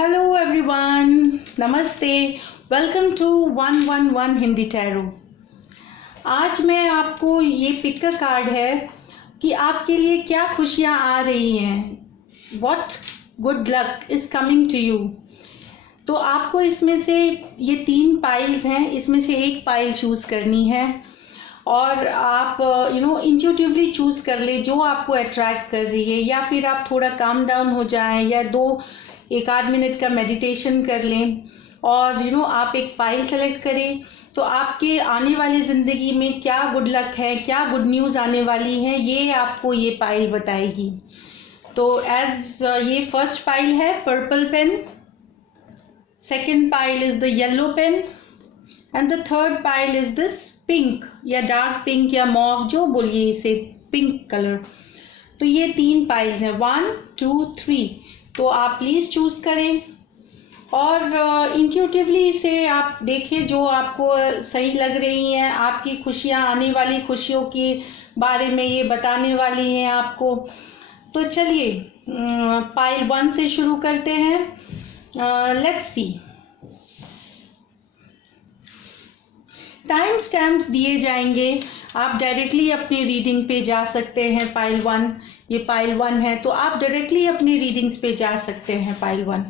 Hello everyone, नमस्ते। Welcome to 111 Hindi tarot. आज मैं आपको ये पिक का कार्ड है कि आपके लिए क्या खुशियाँ आ रही हैं। What good luck is coming to you. तो आपको इसमें से ये 3 पाइल्स हैं, इसमें से एक पाइल चूज़ करनी है और आप इंट्यूटिवली चूज़ कर ले जो आपको अट्रैक्ट कर रही है, या फिर आप थोड़ा काम डाउन हो जाएं या 1 आध मिनट का मेडिटेशन कर लें और आप एक पाइल सेलेक्ट करें। तो आपके आने वाली ज़िंदगी में क्या गुड लक है, क्या गुड न्यूज़ आने वाली है, ये आपको ये पाइल बताएगी। तो ये फर्स्ट पाइल है purple pen, second pile is the yellow pen and the third pile is this pink या डार्क पिंक या मॉव, जो बोलिए इसे, पिंक कलर। तो ये 3 पाइल्स हैं, 1 2 3। तो आप प्लीज़ चूज़ करें और इंट्यूटिवली इसे आप देखें जो आपको सही लग रही हैं। आपकी खुशियाँ, आने वाली खुशियों के बारे में ये बताने वाली हैं आपको। तो चलिए पाइल 1 से शुरू करते हैं। Let's see. टाइम स्टैम्प्स दिए जाएंगे, आप डायरेक्टली अपने रीडिंग पे जा सकते हैं। पाइल 1, ये पाइल 1 है, तो आप डायरेक्टली अपने रीडिंग्स पे जा सकते हैं। पाइल 1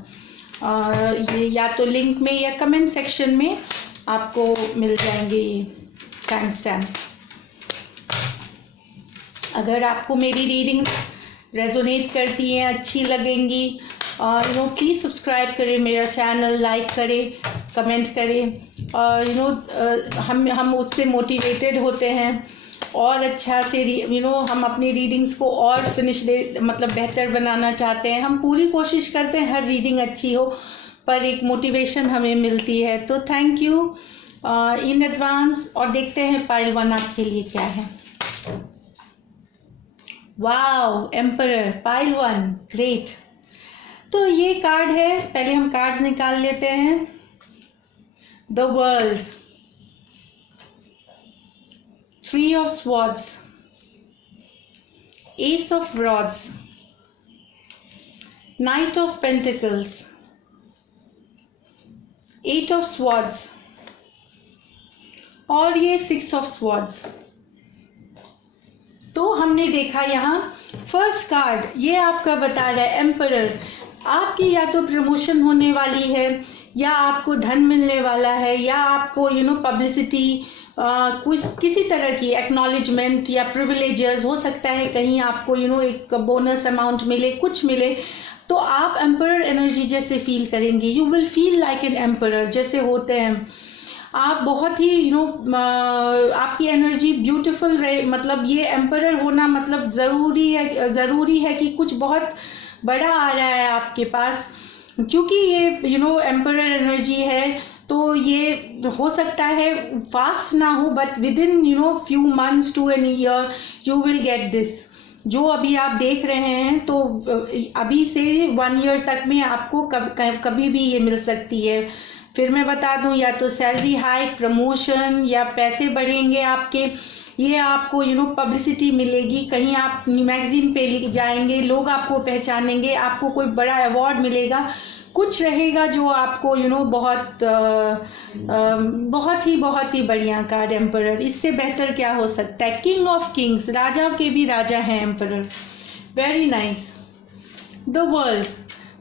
ये या तो लिंक में या कमेंट सेक्शन में आपको मिल जाएंगे ये टाइम स्टैम्प्स। अगर आपको मेरी रीडिंग्स रेजोनेट करती हैं, अच्छी लगेंगी, प्लीज़ सब्सक्राइब करें मेरा चैनल, लाइक करें, कमेंट करें। हम उससे मोटिवेटेड होते हैं और अच्छा से हम अपनी रीडिंग्स को और बेहतर बनाना चाहते हैं। हम पूरी कोशिश करते हैं हर रीडिंग अच्छी हो, पर एक मोटिवेशन हमें मिलती है। तो थैंक यू इन एडवांस। और देखते हैं पाइल 1 आपके लिए क्या है। Wow, emperor, pile 1, great. तो ये कार्ड है, पहले हम कार्ड्स निकाल लेते हैं। The world, 3 of swords, Ace of rods, Knight of pentacles, 8 of swords और ये 6 of swords। तो हमने देखा यहाँ फर्स्ट कार्ड, ये आपका बता रहा है एम्परर। आपकी या तो प्रमोशन होने वाली है, या आपको धन मिलने वाला है, या आपको पब्लिसिटी, कुछ किसी तरह की एक्नॉलेजमेंट या प्रिविलेजेस हो सकता है। कहीं आपको एक बोनस अमाउंट मिले, कुछ मिले, तो आप एम्परर एनर्जी जैसे फील करेंगे। You will feel like an emperor जैसे होते हैं आप। बहुत ही आपकी एनर्जी ब्यूटीफुल रहे। मतलब ये एम्परर होना मतलब ज़रूरी है कि कुछ बहुत बड़ा आ रहा है आपके पास, क्योंकि ये एम्परर एनर्जी है। तो ये हो सकता है फास्ट ना हो, but within few months to an year you will get this. जो अभी आप देख रहे हैं, तो अभी से 1 ईयर तक में आपको कभी भी ये मिल सकती है। फिर मैं बता दूं, या तो सैलरी हाइक, प्रमोशन, या पैसे बढ़ेंगे आपके, ये आपको पब्लिसिटी मिलेगी। कहीं आप मैगजीन पे जाएंगे, लोग आपको पहचानेंगे, आपको कोई बड़ा अवार्ड मिलेगा, कुछ रहेगा जो आपको बहुत ही बढ़िया कार्ड एम्परर। इससे बेहतर क्या हो सकता है। किंग ऑफ किंग्स, राजा के भी राजा हैं emperor. Very nice. The world,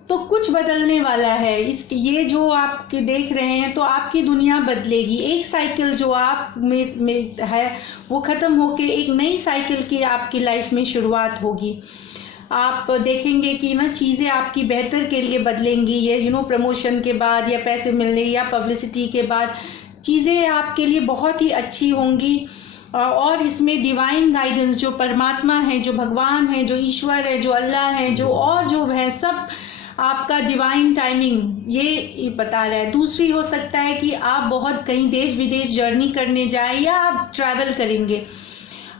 तो कुछ बदलने वाला है। ये जो आप देख रहे हैं, तो आपकी दुनिया बदलेगी। एक साइकिल जो आप में है वो ख़त्म होके एक नई साइकिल की आपकी लाइफ में शुरुआत होगी। आप देखेंगे कि चीज़ें आपकी बेहतर के लिए बदलेंगी। ये प्रमोशन के बाद, या पैसे मिलने, या पब्लिसिटी के बाद चीज़ें आपके लिए बहुत ही अच्छी होंगी। और इसमें डिवाइन गाइडेंस, जो परमात्मा है, जो भगवान है, जो ईश्वर है, जो अल्लाह है, जो है, सब आपका डिवाइन टाइमिंग ये बता रहा है। दूसरी हो सकता है कि आप बहुत कहीं देश विदेश जर्नी करने जाएं, या आप ट्रैवल करेंगे,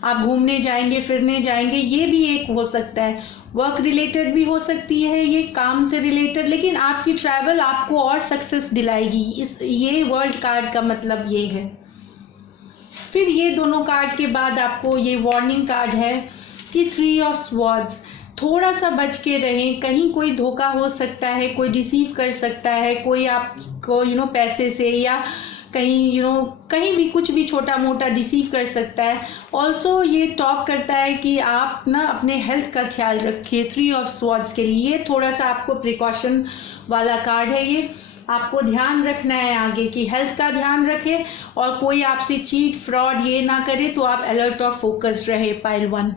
आप घूमने जाएंगे, फिरने जाएंगे, ये भी एक हो सकता है। वर्क रिलेटेड भी हो सकती है, ये काम से रिलेटेड, लेकिन आपकी ट्रैवल आपको और सक्सेस दिलाएगी। ये वर्ल्ड कार्ड का मतलब ये है। फिर ये दोनों कार्ड के बाद आपको ये वार्निंग कार्ड है कि 3 of swords। थोड़ा सा बच के रहें, कहीं कोई धोखा हो सकता है, कोई डिसीव कर सकता है, कोई आपको पैसे से या कहीं कहीं भी कुछ भी छोटा मोटा डिसीव कर सकता है। ऑल्सो ये टॉक करता है कि आप ना अपने हेल्थ का ख्याल रखिए 3 ऑफ स्वॉर्ड्स के लिए। ये थोड़ा सा आपको प्रिकॉशन वाला कार्ड है, ये आपको ध्यान रखना है आगे कि हेल्थ का ध्यान रखें और कोई आपसे चीट फ्रॉड ये ना करे, तो आप अलर्ट और फोकस्ड रहे पाइल 1।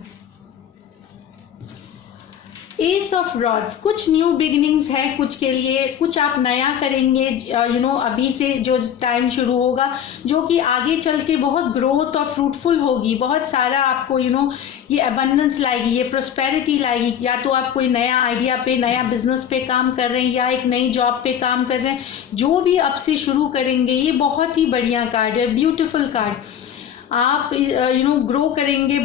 एस ऑफ रॉड्स, कुछ न्यू बिगिनिंग्स है कुछ के लिए, कुछ आप नया करेंगे अभी से जो टाइम शुरू होगा, जो कि आगे चल के बहुत ग्रोथ और फ्रूटफुल होगी, बहुत सारा आपको ये अबंडेंस लाएगी, ये प्रोस्पेरिटी लाएगी। या तो आप कोई नया आइडिया पे, नया बिजनेस पे काम कर रहे हैं या एक नई जॉब पे काम कर रहे हैं, जो भी अब से शुरू करेंगे, ये बहुत ही बढ़िया कार्ड है, ब्यूटीफुल कार्ड। आप ग्रो करेंगे,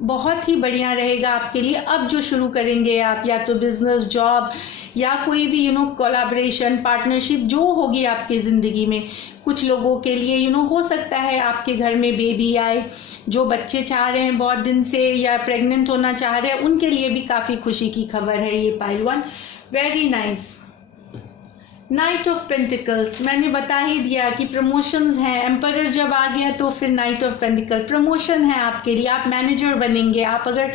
बहुत ही बढ़िया रहेगा आपके लिए। अब जो शुरू करेंगे आप, या तो बिजनेस, जॉब या कोई भी कोलैबोरेशन, पार्टनरशिप जो होगी आपकी ज़िंदगी में, कुछ लोगों के लिए हो सकता है आपके घर में बेबी आए, जो बच्चे चाह रहे हैं बहुत दिन से या प्रेग्नेंट होना चाह रहे हैं, उनके लिए भी काफ़ी खुशी की खबर है ये pile 1। Very nice. Night of pentacles, मैंने बता ही दिया कि प्रमोशंस हैं। एम्परर जब आ गया तो फिर नाइट ऑफ पेंटिकल, प्रमोशन है आपके लिए, आप मैनेजर बनेंगे। आप अगर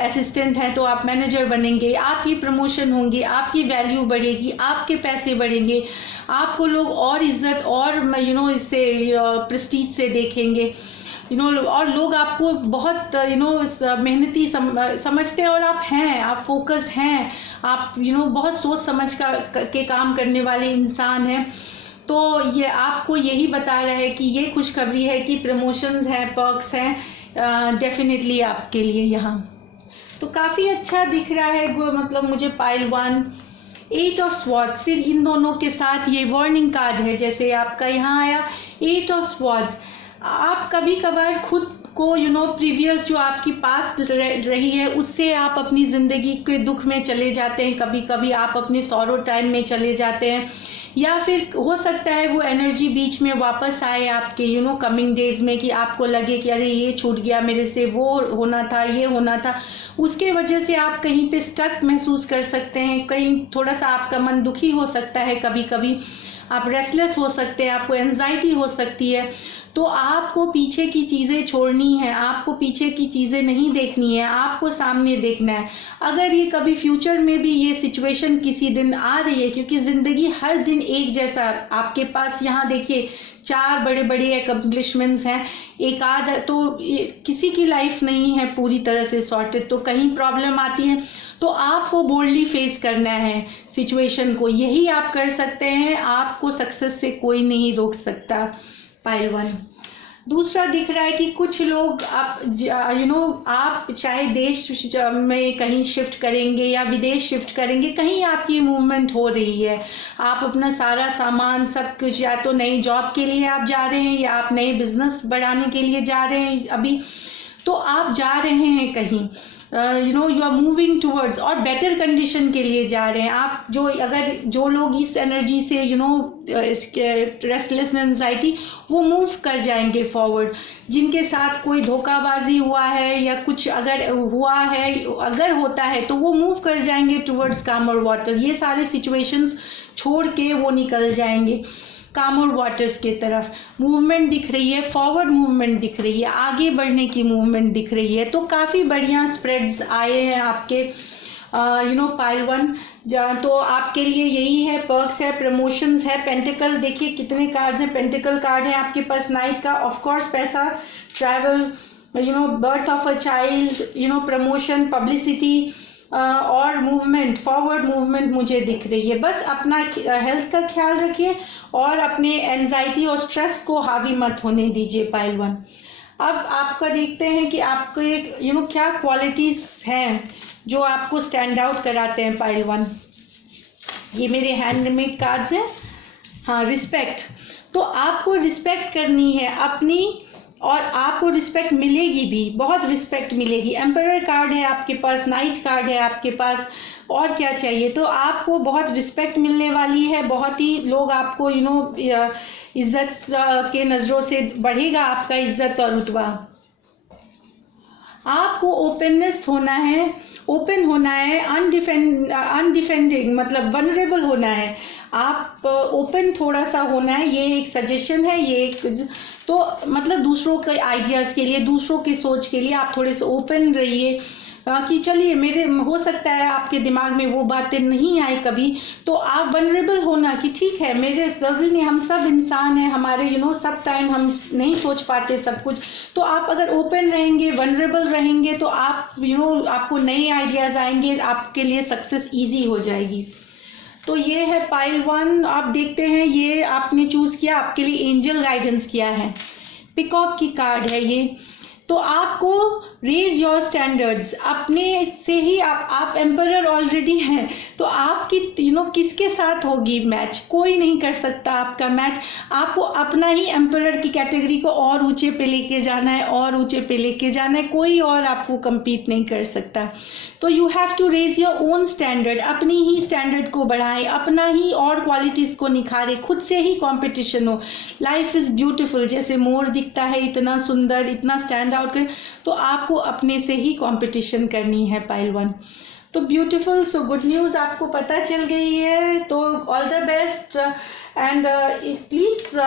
असिस्टेंट हैं तो आप मैनेजर बनेंगे, आपकी प्रमोशन होंगी, आपकी वैल्यू बढ़ेगी, आपके पैसे बढ़ेंगे, आपको लोग और इज्जत और इससे प्रेस्टीज से देखेंगे और लोग आपको बहुत मेहनती समझते हैं और आप हैं, आप फोकस्ड हैं, आप बहुत सोच समझ के काम करने वाले इंसान हैं। तो ये आपको यही बता रहा है कि ये खुशखबरी है कि प्रमोशंस हैं, पर्क्स हैं डेफिनेटली आपके लिए यहाँ। तो काफ़ी अच्छा दिख रहा है मतलब मुझे पाइल 1। 8 ऑफ स्वॉर्ड्स, फिर इन दोनों के साथ ये वार्निंग कार्ड है, जैसे आपका यहाँ आया 8 ऑफ स्वॉर्ड्स। आप कभी कभार खुद को प्रीवियस जो आपकी पास्ट रही है उससे आप अपनी ज़िंदगी के दुख में चले जाते हैं, कभी कभी आप अपने सॉरो टाइम में चले जाते हैं, या फिर हो सकता है वो एनर्जी बीच में वापस आए आपके कमिंग डेज में, कि आपको लगे कि अरे ये छूट गया मेरे से, वो होना था, ये होना था। उसके वजह से आप कहीं पे स्टक महसूस कर सकते हैं, कहीं थोड़ा सा आपका मन दुखी हो सकता है, कभी कभी आप रेस्टलेस हो सकते हैं, आपको एंजाइटी हो सकती है। तो आपको पीछे की चीज़ें छोड़नी है, आपको पीछे की चीज़ें नहीं देखनी है, आपको सामने देखना है। अगर ये कभी फ्यूचर में भी ये सिचुएशन किसी दिन आ रही है, क्योंकि ज़िंदगी हर दिन एक जैसा, आपके पास यहाँ देखिए 4 बड़े बड़े एकम्प्लिशमेंट्स हैं, एक आध तो किसी की लाइफ नहीं है पूरी तरह से सॉर्टेड, तो कहीं प्रॉब्लम आती है, तो आपको बोल्डली फेस करना है सिचुएशन को, यही आप कर सकते हैं। आपको सक्सेस से कोई नहीं रोक सकता पाइल 1। दूसरा दिख रहा है कि कुछ लोग आप चाहे देश में कहीं शिफ्ट करेंगे या विदेश शिफ्ट करेंगे, कहीं आपकी मूवमेंट हो रही है, आप अपना सारा सामान सब कुछ, या तो नई जॉब के लिए आप जा रहे हैं या आप नए बिजनेस बढ़ाने के लिए जा रहे हैं अभी, तो आप जा रहे हैं कहीं, यू आर मूविंग टूवर्ड्स और बेटर कंडीशन के लिए जा रहे हैं आप। जो लोग इस एनर्जी से रेस्टलेस एंजाइटी, वो मूव कर जाएंगे फॉरवर्ड। जिनके साथ कोई धोखाबाजी हुआ है या कुछ अगर होता है तो वो मूव कर जाएंगे टूवर्ड्स कामर वाटर। ये सारे सिचुएशंस छोड़ के वो निकल जाएंगे कामर वाटर्स के तरफ। मूवमेंट दिख रही है, फॉरवर्ड मूवमेंट दिख रही है, आगे बढ़ने की मूवमेंट दिख रही है। तो काफ़ी बढ़िया स्प्रेड्स आए हैं आपके पाइल 1। तो आपके लिए यही है, पर्क्स है, प्रमोशंस है, पेंटिकल देखिए कितने कार्ड्स हैं, पेंटिकल कार्ड है आपके पास, नाइट का, ऑफ कोर्स पैसा, travel, birth of a child, promotion, publicity और मूवमेंट, फॉरवर्ड मूवमेंट मुझे दिख रही है। बस अपना हेल्थ का ख्याल रखिए और अपने एंजाइटी और स्ट्रेस को हावी मत होने दीजिए पाइल 1। अब आपका देखते हैं कि आपको एक क्या क्वालिटीज़ हैं जो आपको स्टैंड आउट कराते हैं पाइल 1। ये मेरे हैंडमेड कार्ड्स हैं। हाँ, रिस्पेक्ट, तो आपको रिस्पेक्ट करनी है अपनी, और आपको रिस्पेक्ट मिलेगी भी, बहुत रिस्पेक्ट मिलेगी। एम्परर कार्ड है आपके पास, नाइट कार्ड है आपके पास, और क्या चाहिए। तो आपको बहुत रिस्पेक्ट मिलने वाली है, बहुत ही लोग आपको इज्जत के नज़रों से बढ़ेगा आपका इज्जत और रुतबा। आपको ओपननेस होना है, ओपन होना है, अनडिफेंडिंग मतलब वनरेबल होना है, आप ओपन थोड़ा सा होना है। ये एक सजेशन है, ये एक तो मतलब दूसरों के आइडियाज़ के लिए, दूसरों की सोच के लिए आप थोड़े से ओपन रहिए कि चलिए मेरे हो सकता है आपके दिमाग में वो बातें नहीं आए कभी, तो आप वनरेबल होना कि ठीक है मेरे ज़रूरी नहीं, हम सब इंसान हैं, हमारे सब टाइम हम नहीं सोच पाते सब कुछ। तो आप अगर ओपन रहेंगे, वनरेबल रहेंगे, तो आप आपको नए आइडियाज़ आएंगे, आपके लिए सक्सेस ईजी हो जाएगी। तो ये है पाइल 1। आप देखते हैं ये आपने चूज़ किया, आपके लिए एंजल गाइडेंस किया है, पिकॉक की कार्ड है ये। तो आपको रेज योर स्टैंडर्ड्स, अपने से ही आप एम्परर ऑलरेडी हैं, तो आपकी किसके साथ होगी मैच, कोई नहीं कर सकता आपका मैच। आपको अपना ही एम्परर की कैटेगरी को और ऊंचे पे लेके जाना है, और ऊंचे पे लेके जाना है, कोई और आपको compete नहीं कर सकता। तो you have to raise your own standard, अपनी ही स्टैंडर्ड को बढ़ाएं, अपना ही और क्वालिटीज़ को निखारें, खुद से ही कंपटीशन हो। लाइफ इज़ ब्यूटीफुल, जैसे मोर दिखता है इतना सुंदर, इतना स्टैंड आउट कर, तो आपको अपने से ही कंपटीशन करनी है पाइल 1। तो ब्यूटीफुल, सो गुड न्यूज़ आपको पता चल गई है, तो all the best and please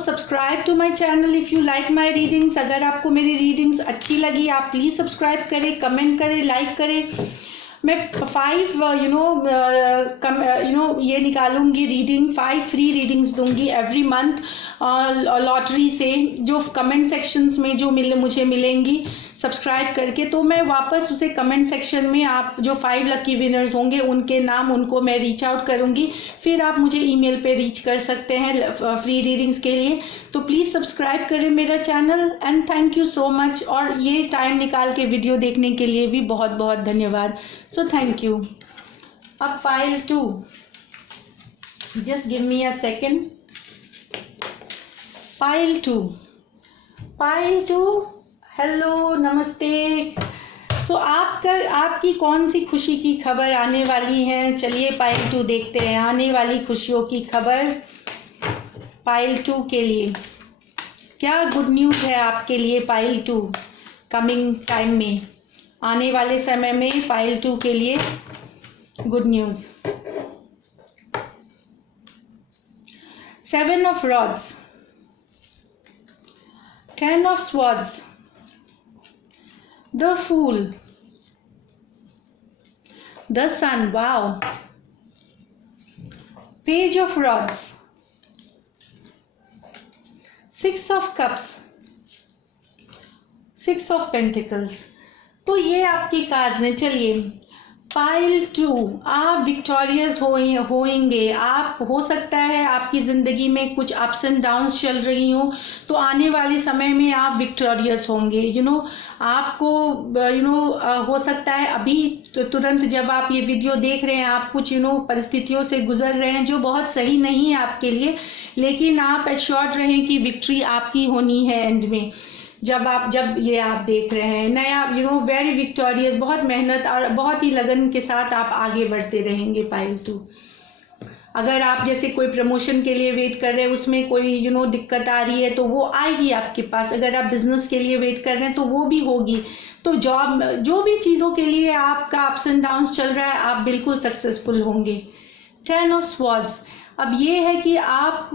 subscribe to my channel if you like my readings. अगर आपको मेरी रीडिंग्स अच्छी लगी आप प्लीज़ सब्सक्राइब करें, कमेंट करें, लाइक करें। मैं 5 ये निकालूंगी रीडिंग, 5 फ्री रीडिंग्स दूंगी एवरी मंथ लॉटरी से, जो कमेंट सेक्शंस में जो मुझे मिलेंगी सब्सक्राइब करके। तो मैं वापस उसे कमेंट सेक्शन में आप जो 5 लकी विनर्स होंगे उनके नाम, उनको मैं रीच आउट करूंगी, फिर आप मुझे ईमेल पे रीच कर सकते हैं फ्री रीडिंग्स के लिए। तो प्लीज़ सब्सक्राइब करें मेरा channel and thank you so much, और ये टाइम निकाल के वीडियो देखने के लिए भी बहुत बहुत धन्यवाद। So thank you. अब pile 2, just give me a second. Pile 2, hello, नमस्ते। सो आपकी कौन सी खुशी की खबर आने वाली है? चलिए पाइल 2 देखते हैं, आने वाली खुशियों की खबर पाइल 2 के लिए। क्या गुड न्यूज़ है आपके लिए पाइल 2 कमिंग टाइम में, आने वाले समय में पाइल 2 के लिए good news. 7 of rods, 10 of swords, the fool, the sun, wow, page of rods, 6 of cups, 6 of pentacles. तो ये आपकी कार्ड्स हैं। चलिए पाइल 2, आप विक्टोरियस होएंगे। आप हो सकता है आपकी ज़िंदगी में कुछ अप्स एंड डाउन्स चल रही हो, तो आने वाले समय में आप विक्टोरियस होंगे। आपको हो सकता है अभी तुरंत जब आप ये वीडियो देख रहे हैं आप कुछ परिस्थितियों से गुजर रहे हैं जो बहुत सही नहीं है आपके लिए, लेकिन आप एश्योर्ड रहें कि विक्ट्री आपकी होनी है एंड में। जब ये आप देख रहे हैं नया वेरी विक्टोरियस, बहुत मेहनत और बहुत ही लगन के साथ आप आगे बढ़ते रहेंगे पाइल 2। अगर आप जैसे कोई प्रमोशन के लिए वेट कर रहे हैं, उसमें कोई दिक्कत आ रही है तो वो आएगी आपके पास। अगर आप बिजनेस के लिए वेट कर रहे हैं तो वो भी होगी। तो जॉब, जो भी चीज़ों के लिए आपका अप्स एंड डाउन्स चल रहा है, आप बिल्कुल सक्सेसफुल होंगे। 10 ऑफ स्वॉर्ड्स, अब ये है कि आप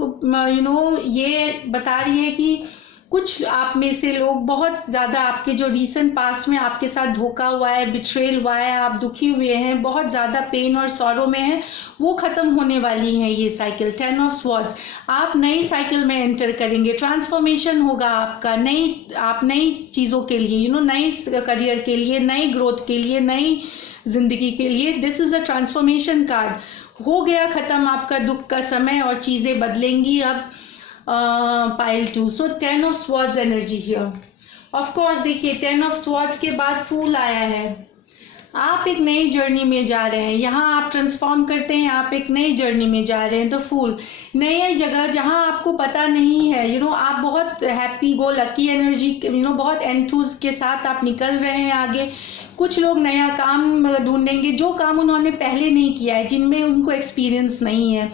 ये बता रही है कि कुछ आप में से लोग बहुत ज़्यादा आपके जो रीसेंट पास्ट में आपके साथ धोखा हुआ है, बिट्रेल हुआ है, आप दुखी हुए हैं, बहुत ज़्यादा पेन और सॉरो में हैं, वो ख़त्म होने वाली है ये साइकिल। 10 ऑफ स्वॉर्ड्स, आप नई साइकिल में एंटर करेंगे, ट्रांसफॉर्मेशन होगा आपका, आप नई चीज़ों के लिए नई करियर के लिए, नई ग्रोथ के लिए, नई जिंदगी के लिए। This is a transformation card. हो गया ख़त्म आपका दुख का समय और चीज़ें बदलेंगी अब pile 2। So 10 of swords energy here. Of course देखिए 10 ऑफ स्वॉर्ड्स के बाद फूल आया है। आप एक नई जर्नी में जा रहे हैं, यहाँ आप ट्रांसफॉर्म करते हैं, आप एक नई जर्नी में जा रहे हैं। द फूल, नई जगह जहाँ आपको पता नहीं है, आप बहुत हैप्पी गो लकी एनर्जी, बहुत एंथूज के साथ आप निकल रहे हैं आगे। कुछ लोग नया काम ढूंढेंगे, जो काम उन्होंने पहले नहीं किया है, जिनमें उनको एक्सपीरियंस नहीं है।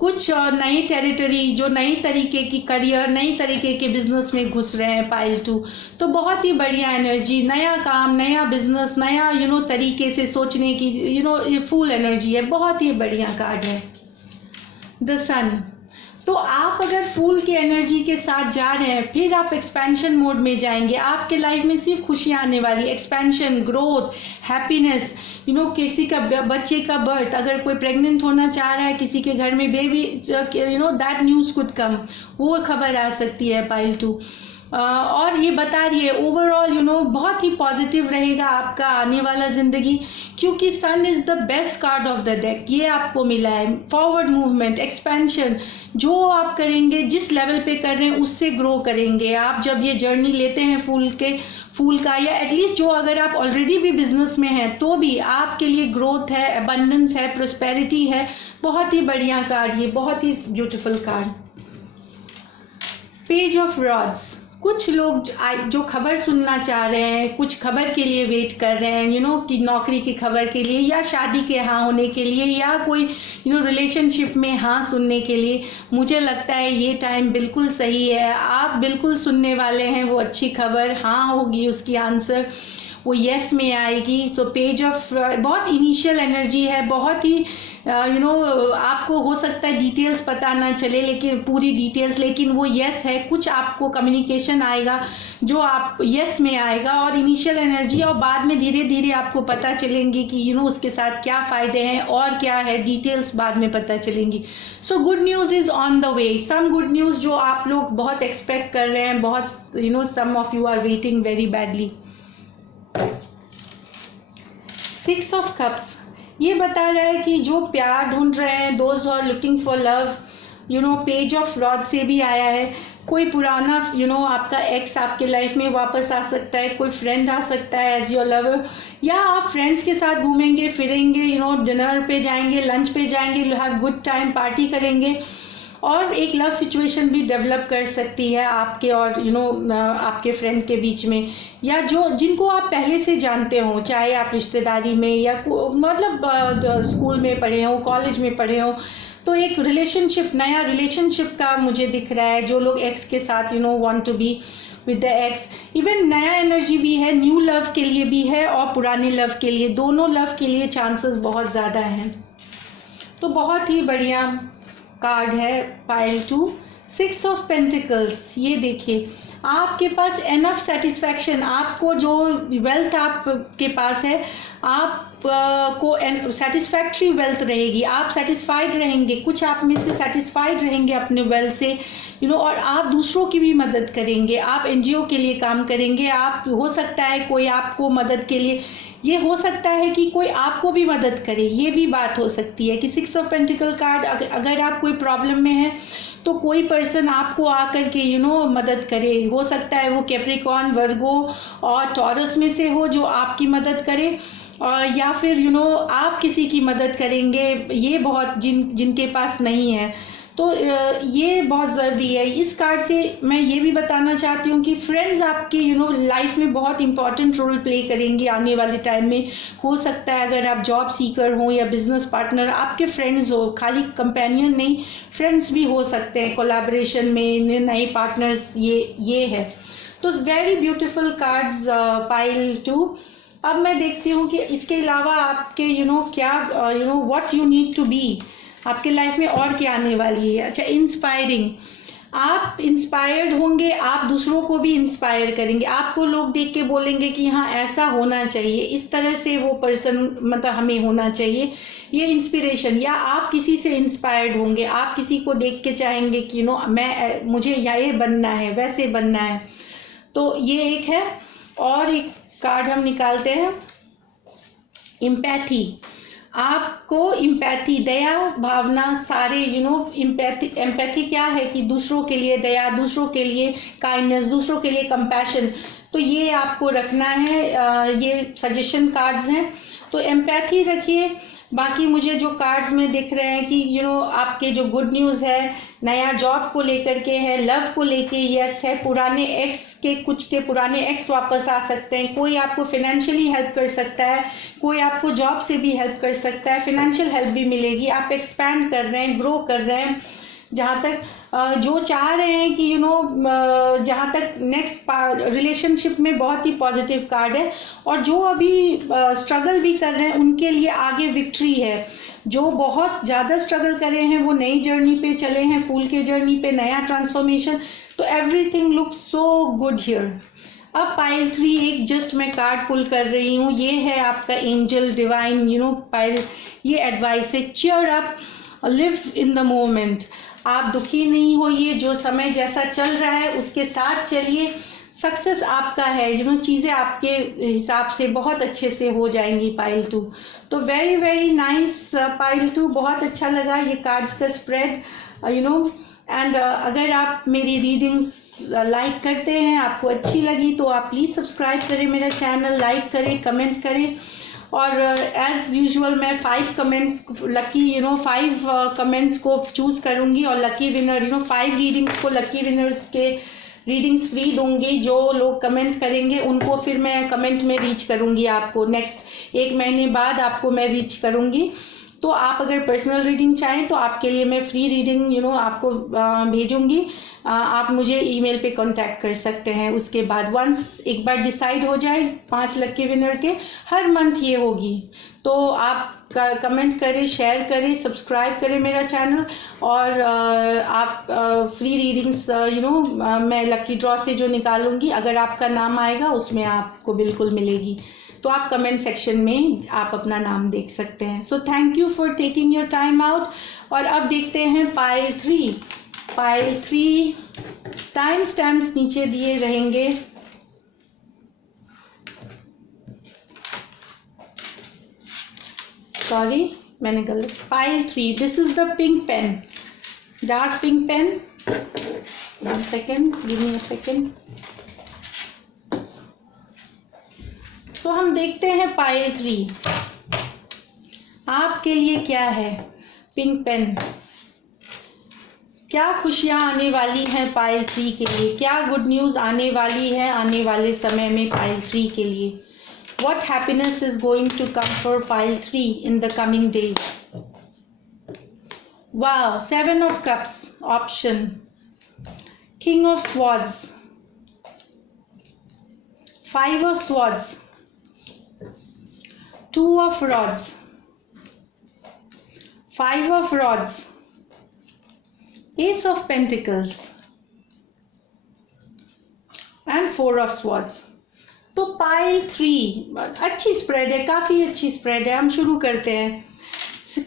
कुछ नई टेरिटरी, जो नई तरीके की करियर, नई तरीके के बिजनेस में घुस रहे हैं पाइल 2। तो बहुत ही बढ़िया एनर्जी, नया काम, नया बिजनेस, नया तरीके से सोचने की ये फुल एनर्जी है, बहुत ही बढ़िया कार्ड है द सन। तो आप अगर फूल की एनर्जी के साथ जा रहे हैं, फिर आप एक्सपेंशन मोड में जाएंगे। आपके लाइफ में सिर्फ खुशियाँ आने वाली, एक्सपेंशन, ग्रोथ, हैप्पीनेस, किसी का बच्चे का बर्थ, अगर कोई प्रेग्नेंट होना चाह रहा है, किसी के घर में baby, that news could come, वो खबर आ सकती है पाइल 2। और ये बता रही है ओवरऑल बहुत ही पॉजिटिव रहेगा आपका आने वाला ज़िंदगी, क्योंकि sun is the best card of the deck. ये आपको मिला है फॉरवर्ड मूवमेंट, एक्सपेंशन, जो आप करेंगे, जिस लेवल पे कर रहे हैं उससे ग्रो करेंगे आप। जब ये जर्नी लेते हैं फूल का, या एटलीस्ट जो अगर आप ऑलरेडी भी बिजनेस में हैं तो भी आपके लिए ग्रोथ है, अबंडेंस है, प्रोस्पेरिटी है। बहुत ही बढ़िया कार्ड, ये बहुत ही beautiful card. Page of rods. कुछ लोग जो खबर सुनना चाह रहे हैं, कुछ खबर के लिए वेट कर रहे हैं, कि नौकरी की खबर के लिए, या शादी के हाँ होने के लिए, या कोई रिलेशनशिप में हाँ सुनने के लिए, मुझे लगता है ये टाइम बिल्कुल सही है। आप बिल्कुल सुनने वाले हैं वो अच्छी खबर, हाँ होगी उसकी आंसर, वो यस में आएगी। सो पेज ऑफ, बहुत इनिशियल एनर्जी है, बहुत ही आपको हो सकता है डिटेल्स पता ना चले, लेकिन पूरी डिटेल्स, लेकिन वो यस है। कुछ आपको कम्युनिकेशन आएगा जो आप यस में आएगा, और इनिशियल एनर्जी, और बाद में धीरे धीरे आपको पता चलेंगी कि उसके साथ क्या फ़ायदे हैं और क्या है, डिटेल्स बाद में पता चलेंगी। So good news is on the way, some good news जो आप लोग बहुत एक्सपेक्ट कर रहे हैं, बहुत some of you are waiting very badly. 6 of cups, ये बता रहा है कि जो प्यार ढूंढ रहे हैं, those are looking for love, page of rod से भी आया है। कोई पुराना आपका एक्स आपके लाइफ में वापस आ सकता है, कोई फ्रेंड आ सकता है एज योर लवर, या आप फ्रेंड्स के साथ घूमेंगे फिरेंगे, डिनर पे जाएंगे, लंच पे जाएंगे, you have good time, party करेंगे, और एक लव सिचुएशन भी डेवलप कर सकती है आपके और आपके फ्रेंड के बीच में, या जिनको आप पहले से जानते हो, चाहे आप रिश्तेदारी में या मतलब स्कूल में पढ़े हो, कॉलेज में पढ़े हो। तो एक रिलेशनशिप, नया रिलेशनशिप का मुझे दिख रहा है। जो लोग एक्स के साथ want to be with the ex, even नया एनर्जी भी है, न्यू लव के लिए भी है और पुराने लव के लिए, दोनों लव के लिए चांसेस बहुत ज़्यादा हैं। तो बहुत ही बढ़िया कार्ड है पाइल 2। 6 ऑफ पेंटिकल्स, ये देखिए आपके पास एनफ सेटिस्फैक्शन, आपको जो वेल्थ आपके पास है, आप को सेटिस्फैक्ट्री वेल्थ रहेगी, आप सेटिस्फाइड रहेंगे, कुछ आप में से सेटिस्फाइड रहेंगे अपने वेल्थ से, और आप दूसरों की भी मदद करेंगे, आप एनजीओ के लिए काम करेंगे, आप हो सकता है कोई आपको मदद के लिए, ये हो सकता है कि कोई आपको भी मदद करे, ये भी बात हो सकती है कि 6 ऑफ पेंटिकल कार्ड, अगर आप कोई प्रॉब्लम में हैं तो कोई पर्सन आपको आकर के मदद करे। हो सकता है वो कैप्रिकॉर्न, वर्गो और टॉरस में से हो जो आपकी मदद करे, या फिर आप किसी की मदद करेंगे, ये बहुत जिनके पास नहीं है। तो ये बहुत ज़रूरी है। इस कार्ड से मैं ये भी बताना चाहती हूँ कि फ्रेंड्स आपकी लाइफ में बहुत इंपॉर्टेंट रोल प्ले करेंगे आने वाले टाइम में। हो सकता है अगर आप जॉब सीकर हो या बिजनेस पार्टनर, आपके फ्रेंड्स हो, खाली कंपेनियन नहीं, फ्रेंड्स भी हो सकते हैं कोलैबोरेशन में, नए पार्टनर्स, ये है। तो वेरी ब्यूटीफुल कार्ड्स पाइल 2। अब मैं देखती हूँ कि इसके अलावा आपके क्या what you need to be, आपके लाइफ में और क्या आने वाली है। अच्छा, इंस्पायरिंग, आप इंस्पायर्ड होंगे, आप दूसरों को भी इंस्पायर करेंगे, आपको लोग देख के बोलेंगे कि हाँ ऐसा होना चाहिए, इस तरह से वो पर्सन मतलब हमें होना चाहिए, ये इंस्पिरेशन। या आप किसी से इंस्पायर्ड होंगे, आप किसी को देख के चाहेंगे कि मुझे ये बनना है, वैसे बनना है। तो ये एक है। और एक कार्ड हम निकालते हैं, एम्पैथी। आपको एम्पैथी, दया भावना, सारे एम्पैथी क्या है कि दूसरों के लिए दया, दूसरों के लिए काइंडनेस, दूसरों के लिए कंपैशन, तो ये आपको रखना है। ये सजेशन कार्ड्स हैं। तो एम्पैथी रखिए, बाकी मुझे जो कार्ड्स में दिख रहे हैं कि आपके जो गुड न्यूज़ है, नया जॉब को लेकर के है, लव को लेके यस है, पुराने पुराने एक्स वापस आ सकते हैं, कोई आपको फाइनेंशियली हेल्प कर सकता है, कोई आपको जॉब से भी हेल्प कर सकता है, फाइनेंशियल हेल्प भी मिलेगी, आप एक्सपैंड कर रहे हैं, ग्रो कर रहे हैं, जहाँ तक जो चाह रहे हैं कि जहाँ तक नेक्स्ट रिलेशनशिप में बहुत ही पॉजिटिव कार्ड है, और जो अभी स्ट्रगल भी कर रहे हैं उनके लिए आगे विक्ट्री है। जो बहुत ज़्यादा स्ट्रगल कर रहे हैं वो नई जर्नी पे चले हैं, फूल के जर्नी पे, नया ट्रांसफॉर्मेशन, तो everything looks so good here. अब पाइल 3 एक जस्ट मैं कार्ड पुल कर रही हूँ, ये है आपका एंजल डिवाइन पाइल, ये एडवाइस है, cheer up, live in the moment, आप दुखी नहीं होइए, जो समय जैसा चल रहा है उसके साथ चलिए, सक्सेस आपका है, चीज़ें आपके हिसाब से बहुत अच्छे से हो जाएंगी पाइल 2। तो वेरी वेरी नाइस पाइल 2, बहुत अच्छा लगा ये कार्ड्स का स्प्रेड, एंड अगर आप मेरी रीडिंग्स लाइक करते हैं, आपको अच्छी लगी, तो आप प्लीज़ सब्सक्राइब करें मेरा चैनल, लाइक करें, कमेंट करें, और एज़ यूजुअल मैं 5 कमेंट्स लकी 5 कमेंट्स को चूज़ करूँगी, और लकी विनर 5 रीडिंग्स को लकी विनर्स के रीडिंग्स फ्री दूंगी। जो लोग कमेंट करेंगे उनको फिर मैं कमेंट में रीच करूँगी, आपको नेक्स्ट 1 महीने बाद आपको मैं रीच करूँगी। तो आप अगर पर्सनल रीडिंग चाहें तो आपके लिए मैं फ्री रीडिंग आपको भेजूंगी, आप मुझे ईमेल पे कांटेक्ट कर सकते हैं। उसके बाद वंस एक बार डिसाइड हो जाए 5 लकी विनर के, हर मंथ ये होगी, तो आप कमेंट करें, शेयर करें, सब्सक्राइब करें मेरा चैनल, और आप फ्री रीडिंग्स मैं लकी ड्रॉ से जो निकालूंगी, अगर आपका नाम आएगा उसमें आपको बिल्कुल मिलेगी, तो आप कमेंट सेक्शन में आप अपना नाम देख सकते हैं। सो thank you for taking your time out. और अब देखते हैं पाइल 3। पाइल 3 टाइम स्टैम्प्स नीचे दिए रहेंगे। सॉरी मैंने गलत, pile 3, this is the pink pen, dark pink pen, 1 second, give me a second. तो हम देखते हैं पाइल 3 आपके लिए क्या है। पिंक पेन, क्या खुशियां आने वाली हैं पाइल 3 के लिए, क्या गुड न्यूज़ आने वाली है आने वाले समय में पाइल 3 के लिए। What happiness is going to come for pile 3 in the coming days? Wow, 7 of Cups option, King of Swords, 5 of Swords, 2 of Rods, 5 of Rods, Ace of Pentacles and 4 of Swords। तो pile 3 अच्छी spread है, काफ़ी अच्छी spread है। हम शुरू करते हैं।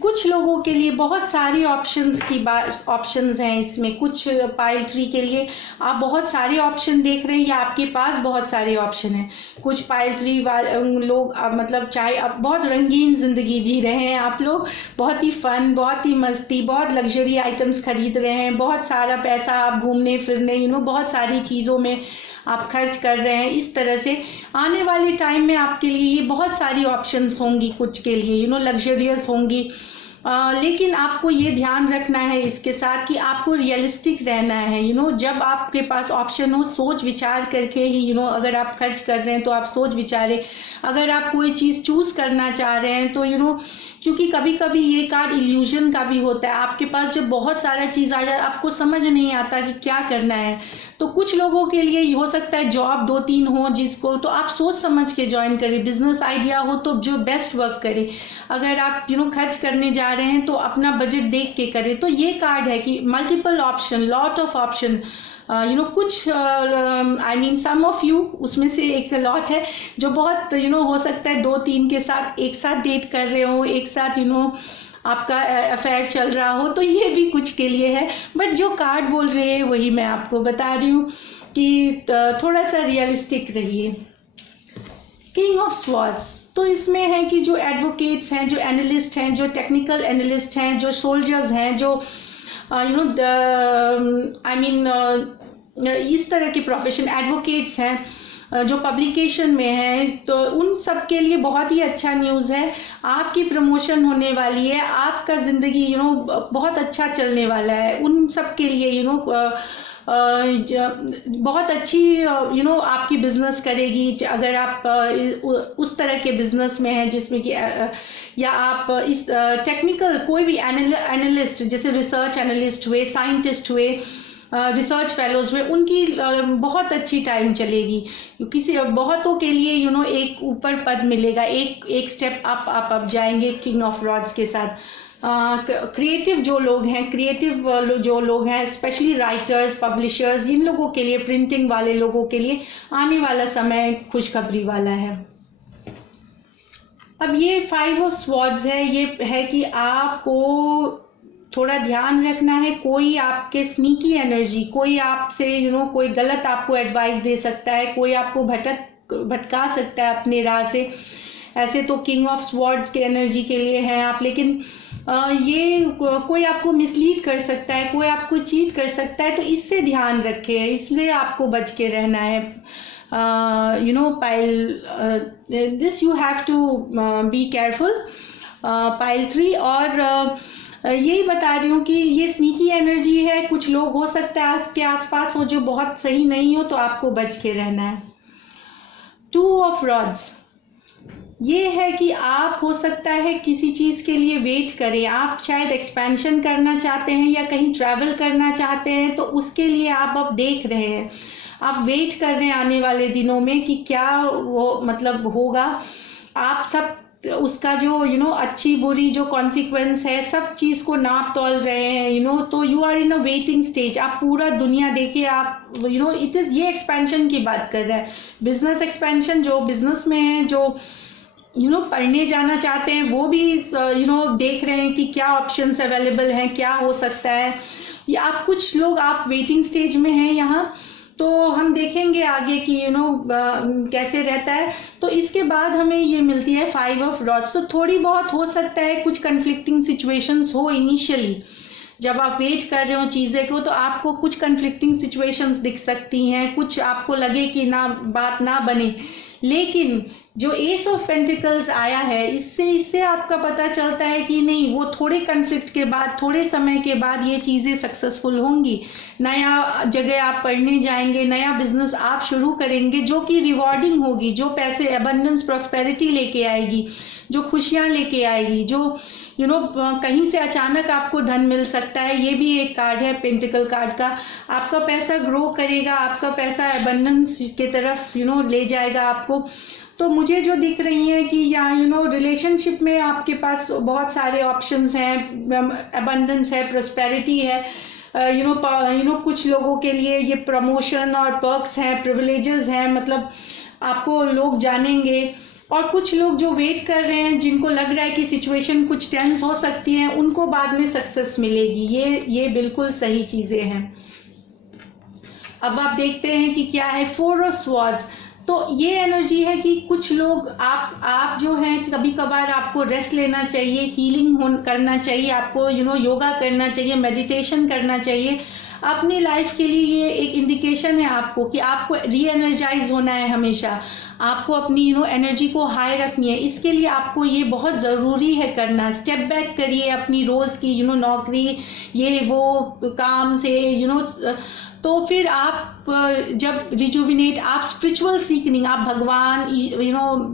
कुछ लोगों के लिए बहुत सारी ऑप्शंस हैं इसमें। कुछ पाइल 3 के लिए आप बहुत सारे ऑप्शन देख रहे हैं या आपके पास बहुत सारे ऑप्शन हैं। कुछ पाइल 3 लोग मतलब चाहे अब बहुत रंगीन ज़िंदगी जी रहे हैं, आप लोग बहुत ही फन, बहुत ही मस्ती, बहुत लग्जरी आइटम्स खरीद रहे हैं, बहुत सारा पैसा आप घूमने फिरने बहुत सारी चीज़ों में आप खर्च कर रहे हैं। इस तरह से आने वाले टाइम में आपके लिए ये बहुत सारी ऑप्शंस होंगी, कुछ के लिए लग्जरियस होंगी, लेकिन आपको ये ध्यान रखना है इसके साथ कि आपको रियलिस्टिक रहना है। जब आपके पास ऑप्शन हो, सोच विचार करके ही अगर आप खर्च कर रहे हैं तो आप सोच विचारें। अगर आप कोई चीज़ चूज़ करना चाह रहे हैं तो क्योंकि कभी कभी ये कार्ड इल्यूजन का भी होता है। आपके पास जब बहुत सारा चीज़ आ जाए आपको समझ नहीं आता कि क्या करना है। तो कुछ लोगों के लिए हो सकता है जॉब 2-3 हो जिसको, तो आप सोच समझ के ज्वाइन करें। बिजनेस आइडिया हो तो जो बेस्ट वर्क करे। अगर आप खर्च करने जा रहे हैं तो अपना बजट देख के करें। तो ये कार्ड है कि multiple option, lot of option, कुछ I mean some of you, उसमें से एक लॉट है जो बहुत हो सकता है 2-3 के साथ एक साथ डेट कर रहे हो, एक साथ आपका अफेयर चल रहा हो, तो ये भी कुछ के लिए है। बट जो कार्ड बोल रहे हैं वही मैं आपको बता रही हूँ कि थोड़ा सा रियलिस्टिक रहिए। किंग ऑफ स्वॉर्ड्स, तो इसमें है कि जो एडवोकेट्स हैं, जो एनालिस्ट हैं, जो टेक्निकल एनालिस्ट हैं, जो सोल्जर्स हैं, जो इस तरह के प्रोफेशन, एडवोकेट्स हैं, जो पब्लिकेशन में है, तो उन सब के लिए बहुत ही अच्छा न्यूज़ है। आपकी प्रमोशन होने वाली है, आपका ज़िंदगी बहुत अच्छा चलने वाला है। उन सब के लिए बहुत अच्छी आपकी बिजनेस करेगी। अगर आप उस तरह के बिजनेस में हैं जिसमें कि या आप इस टेक्निकल कोई भी एनालिस्ट, जैसे रिसर्च एनालिस्ट हुए, साइंटिस्ट हुए, रिसर्च फेलोज हुए, उनकी बहुत अच्छी टाइम चलेगी। किसी बहुतों के लिए एक ऊपर पद मिलेगा, एक स्टेप आप जाएंगे किंग ऑफ रॉड्स के साथ। क्रिएटिव जो लोग हैं, स्पेशली राइटर्स, पब्लिशर्स, इन लोगों के लिए, प्रिंटिंग वाले लोगों के लिए आने वाला समय खुशखबरी वाला है। अब ये 5 ऑफ स्वॉर्ड्स है, ये है कि आपको थोड़ा ध्यान रखना है। कोई आपके स्नीकी एनर्जी, कोई आपसे कोई गलत आपको एडवाइस दे सकता है, कोई आपको भटका सकता है अपने राह से। ऐसे तो किंग ऑफ स्वॉर्ड्स के एनर्जी के लिए हैं आप, लेकिन ये कोई आपको मिसलीड कर सकता है, कोई आपको चीट कर सकता है, तो इससे ध्यान रखें, इसलिए आपको बच के रहना है। Pile this you have to be careful, pile 3। और यही बता रही हूँ कि ये स्नीकी एनर्जी है। कुछ लोग हो सकता है आपके आसपास हो जो बहुत सही नहीं हो, तो आपको बच के रहना है। 2 ऑफ रॉड्स, ये है कि आप हो सकता है किसी चीज़ के लिए वेट करें। आप शायद एक्सपेंशन करना चाहते हैं या कहीं ट्रैवल करना चाहते हैं, तो उसके लिए आप अब देख रहे हैं, आप वेट कर रहे हैं आने वाले दिनों में कि क्या वो मतलब होगा। आप सब उसका जो अच्छी बुरी जो कॉन्सिक्वेंस है, सब चीज़ को नाप तोल रहे हैं। तो you are in a waiting stage. आप पूरा दुनिया देखिए, आप इट इज़, ये एक्सपेंशन की बात कर रहा है, बिजनेस एक्सपेंशन। जो बिजनेस में है, जो पढ़ने जाना चाहते हैं, वो भी देख रहे हैं कि क्या ऑप्शंस अवेलेबल हैं, क्या हो सकता है। या आप कुछ लोग आप वेटिंग स्टेज में हैं यहाँ, तो हम देखेंगे आगे कि कैसे रहता है। तो इसके बाद हमें ये मिलती है 5 ऑफ रॉड्स। तो थोड़ी बहुत हो सकता है कुछ कन्फ्लिक्टिंग सिचुएशंस हो इनिशियली, जब आप वेट कर रहे हो चीज़ें को, तो आपको कुछ कन्फ्लिक्टिंग सिचुएशंस दिख सकती हैं, कुछ आपको लगे कि बात ना बने। लेकिन जो एस ऑफ पेंटिकल्स आया है, इससे आपका पता चलता है कि नहीं, वो थोड़े कन्फ्लिक्ट के बाद, थोड़े समय के बाद ये चीज़ें सक्सेसफुल होंगी। नया जगह आप पढ़ने जाएंगे, नया बिजनेस आप शुरू करेंगे जो कि रिवॉर्डिंग होगी, जो पैसे, एबंडेंस, प्रॉस्पेरिटी लेके आएगी, जो खुशियाँ लेके आएगी, जो कहीं से अचानक आपको धन मिल सकता है। ये भी एक कार्ड है पेंटिकल कार्ड का। आपका पैसा ग्रो करेगा, आपका पैसा एबंडेंस के तरफ ले जाएगा आपको। तो मुझे जो दिख रही है कि यहाँ रिलेशनशिप में आपके पास बहुत सारे ऑप्शंस हैं, एबंडेंस है, प्रॉस्पेरिटी है। कुछ लोगों के लिए ये प्रमोशन और पर्क्स हैं, प्रिविलेजेस हैं, मतलब आपको लोग जानेंगे। और कुछ लोग जो वेट कर रहे हैं, जिनको लग रहा है कि सिचुएशन कुछ टेंस हो सकती है, उनको बाद में सक्सेस मिलेगी। ये बिल्कुल सही चीज़ें हैं। अब आप देखते हैं कि क्या है 4 ऑफ स्वॉर्ड्स। तो ये एनर्जी है कि कुछ लोग आप जो हैं, कभी कभार आपको रेस्ट लेना चाहिए, हीलिंग करना चाहिए, आपको योगा करना चाहिए, मेडिटेशन करना चाहिए। अपनी लाइफ के लिए ये एक इंडिकेशन है आपको कि आपको री एनर्जाइज होना है हमेशा, आपको अपनी एनर्जी को हाई रखनी है। इसके लिए आपको ये बहुत ज़रूरी है करना। स्टेप बैक करिए अपनी रोज़ की नौकरी, ये वो काम से तो फिर आप जब रिजुविनेट, आप स्पिरिचुअल सीखनिंग, आप भगवान,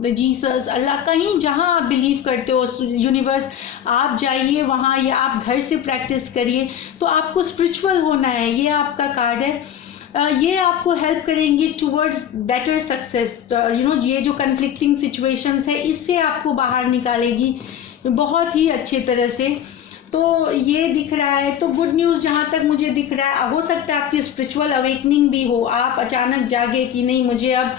जीसस, अल्लाह, कहीं जहाँ आप बिलीव करते हो, यूनिवर्स, आप जाइए वहाँ, या आप घर से प्रैक्टिस करिए। तो आपको स्पिरिचुअल होना है, ये आपका कार्ड है। ये आपको हेल्प करेंगी टुवर्ड्स बेटर सक्सेस। ये जो कन्फ्लिक्टिंग सिचुएशंस है, इससे आपको बाहर निकालेगी बहुत ही अच्छी तरह से। तो ये दिख रहा है। तो गुड न्यूज़ जहाँ तक मुझे दिख रहा है, हो सकता है आपकी स्पिरिचुअल अवेकनिंग भी हो, आप अचानक जागे कि नहीं, मुझे अब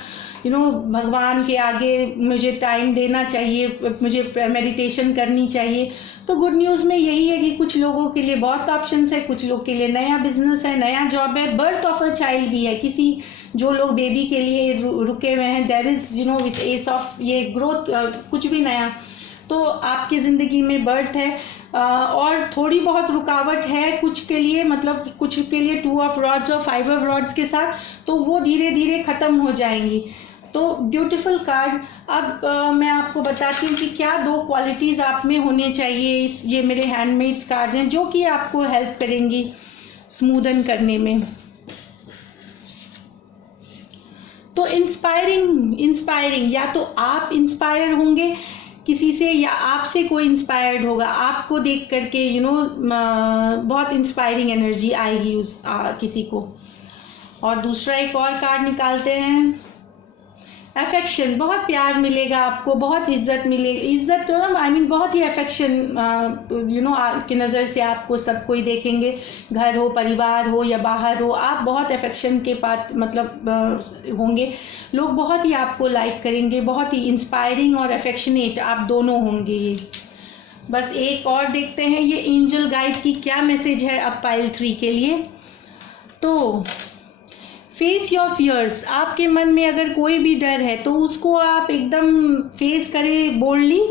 भगवान के आगे मुझे टाइम देना चाहिए, मुझे मेडिटेशन करनी चाहिए। तो गुड न्यूज़ में यही है कि कुछ लोगों के लिए बहुत ऑप्शंस है, कुछ लोग के लिए नया बिजनेस है, नया जॉब है, बर्थ ऑफ अ चाइल्ड भी है। किसी जो लोग बेबी के लिए रुके हुए हैं, there is with ace of ये ग्रोथ, कुछ भी नया, तो आपकी ज़िंदगी में बर्थ है। और थोड़ी बहुत रुकावट है कुछ के लिए, मतलब कुछ के लिए 2 ऑफ रॉड्स और 5 ऑफ रॉड्स के साथ, तो वो धीरे धीरे ख़त्म हो जाएंगी। तो ब्यूटीफुल कार्ड। अब मैं आपको बताती हूँ कि क्या 2 क्वालिटीज़ आप में होने चाहिए। ये मेरे हैंडमेड्स कार्ड्स हैं जो कि आपको हेल्प करेंगी स्मूदन करने में। तो इंस्पायरिंग, या तो आप इंस्पायर होंगे किसी से या आपसे कोई इंस्पायर्ड होगा, आपको देख करके बहुत इंस्पायरिंग एनर्जी आएगी उस किसी को। और दूसरा एक और कार्ड निकालते हैं। अफेक्शन, बहुत प्यार मिलेगा आपको, बहुत इज्जत मिलेगी। इज्जत तो ना बहुत ही अफेक्शन की नज़र से आपको सब कोई देखेंगे, घर हो, परिवार हो या बाहर हो, आप बहुत अफेक्शन के पास होंगे। लोग बहुत ही आपको लाइक करेंगे, बहुत ही इंस्पायरिंग और अफेक्शनेट आप दोनों होंगे। ये बस एक और देखते हैं ये एंजल गाइड की क्या मैसेज है अब पाइल 3 के लिए। तो फेस योर फियर्स, आपके मन में अगर कोई भी डर है तो उसको आप एकदम फेस करें बोल्डली,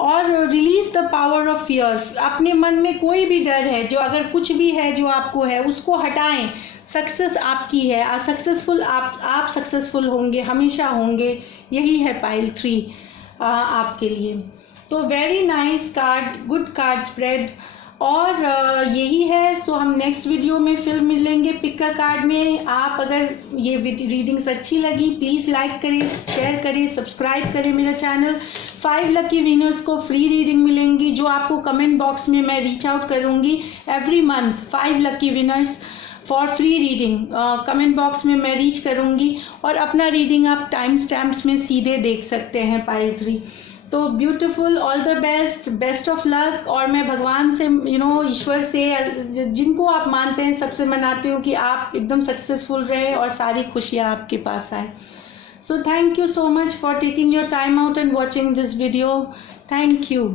और release the power of fear. अपने मन में कोई भी डर है, जो अगर कुछ भी है जो आपको है, उसको हटाएं। सक्सेस आपकी है, आप सक्सेसफुल होंगे, हमेशा होंगे। यही है पाइल 3 आपके लिए। तो very nice card, good card spread, और यही है। सो हम नेक्स्ट वीडियो में फिर मिलेंगे पिक का कार्ड में। आप अगर ये रीडिंग्स अच्छी लगी प्लीज़ लाइक करें, शेयर करें, सब्सक्राइब करें मेरा चैनल। 5 लकी विनर्स को फ्री रीडिंग मिलेंगी, जो आपको कमेंट बॉक्स में मैं रीच आउट करूँगी every month. 5 lucky winners for free reading comment box में मैं रीच करूँगी, और अपना रीडिंग आप टाइम स्टैम्प्स में सीधे देख सकते हैं पाइल 3। तो beautiful, all the best, best of luck. और मैं भगवान से ईश्वर से, जिनको आप मानते हैं, सबसे मनाती हूँ कि आप एकदम सक्सेसफुल रहे और सारी खुशियाँ आपके पास आए। सो thank you so much for taking your time out and watching this video. Thank you.